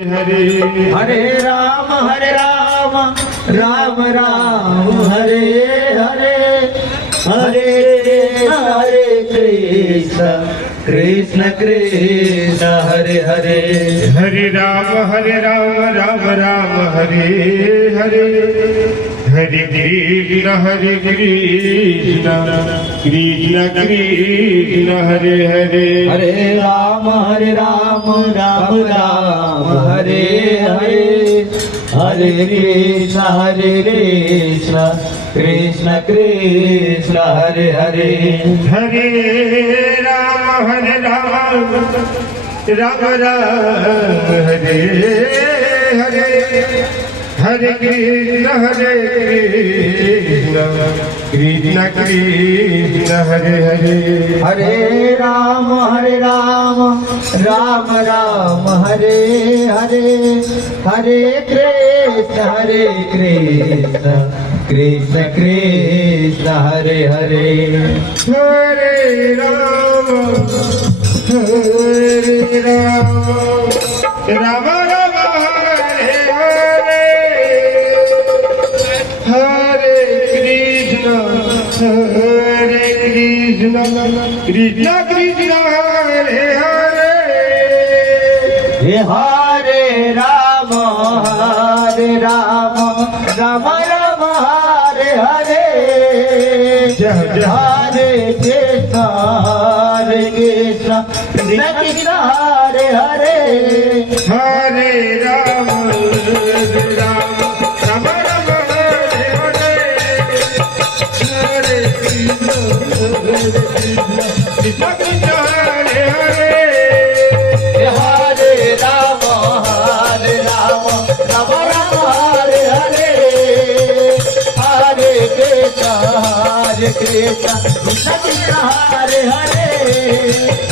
Hare Hare Ram Ram Ram Hare Hare Hare Krishna Krishna Krishna Hare Hare Hare Ram Ram Ram Hare Hare Hare Krishna Krishna Krishna Hare Hare Hare Ram Ram Ram Hare Hare Hare Krishna Krishna Krishna Hare Hare Hare Ram Ram Ram Hare Hare Hare Krishna Krishna Krishna Hare Hare Hare Ram Ram Ram Hare Hare Hare Krishna Krishna Krishna Hare Hare Hare Ram Ram Ram Hare Hare Hare Krishna Krishna Krishna Hare Hare हे हरे Ram Ram Ram Hare Hare Hare Krishna Krishna Krishna Hare Hare Hare Ram Ram Ram Hare Hare Hare Krishna Krishna Krishna Hare Hare Hare Ram Ram Ram Hare Hare Hare Krishna Krishna Krishna Hare Hare Hare Ram Ram Ram Hare Hare Hare Krishna Krishna Krishna Hare Hare Hare Ram Ram Ram Hare Hare Hare Krishna Krishna Krishna Hare Hare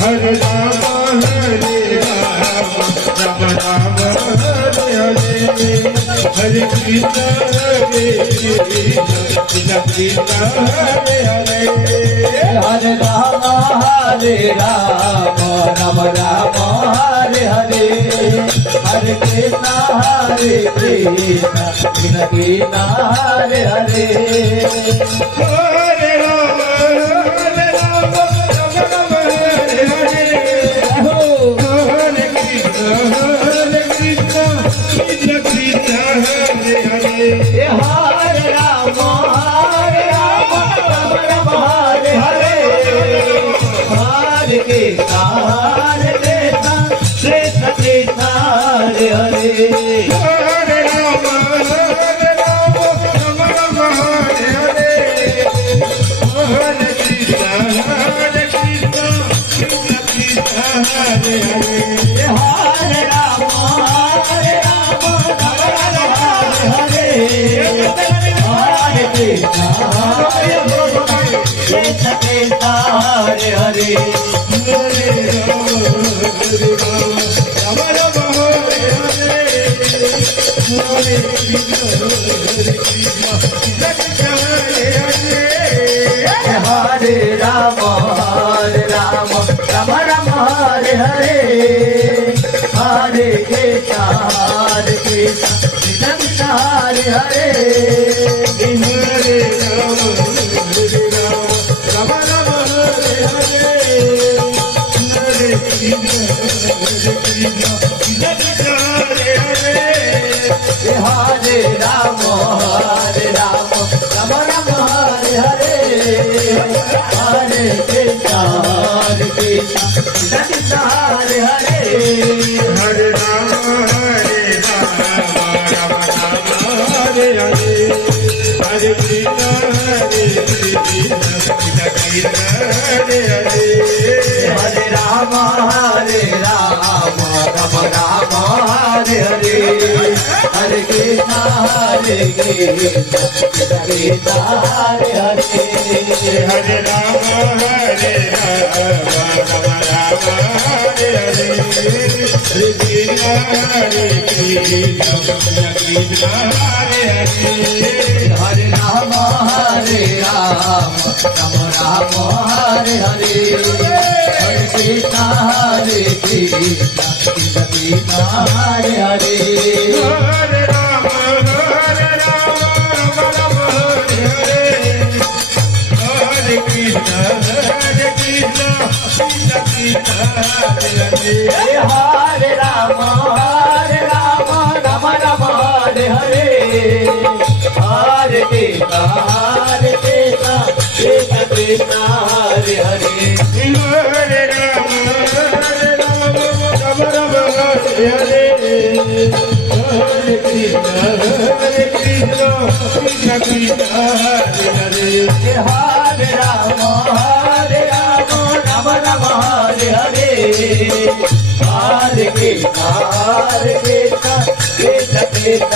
Hare Ram Hare Hare Hare Krishna Krishna Krishna Hare Hare Hare Ram Ram Hare Hare Hare Krishna Krishna Krishna Hare Hare Hare Ram Ram Hare Hare Hare Krishna Krishna Krishna Hare Hare Hare Ram Ram Hare Hare Krishna Krishna Krishna Hare Hare Hare Ram Ram Ram Hare Hare Hare Krishna Krishna Krishna Hare Hare Hare Ram Ram Ram Hare Hare Hare Krishna Krishna Krishna Hare Hare Hare Ram Ram Hare Hare Hare Krishna Krishna Hare Hare Hare Ram Ram Ram Hare Hare Hare Krishna Krishna Krishna Hare Hare Hare Ram Hare Hare Hare Krishna Krishna Hare Hare Hare Ram हरे Ram Ram Ram Hare Hare Hare Krishna Krishna Krishna Hare Hare Hare Ram Ram Ram Hare Hare Hare Krishna Krishna Krishna Hare Hare Hare Ram Ram Ram Hare Hare Hare Krishna Krishna Krishna Hare Hare Hare Ram Ram Ram Hare Hare Hare Krishna Krishna Krishna Hare Hare Hare Ram Ram Ram Hare Hare Hare Krishna Krishna Krishna Krishna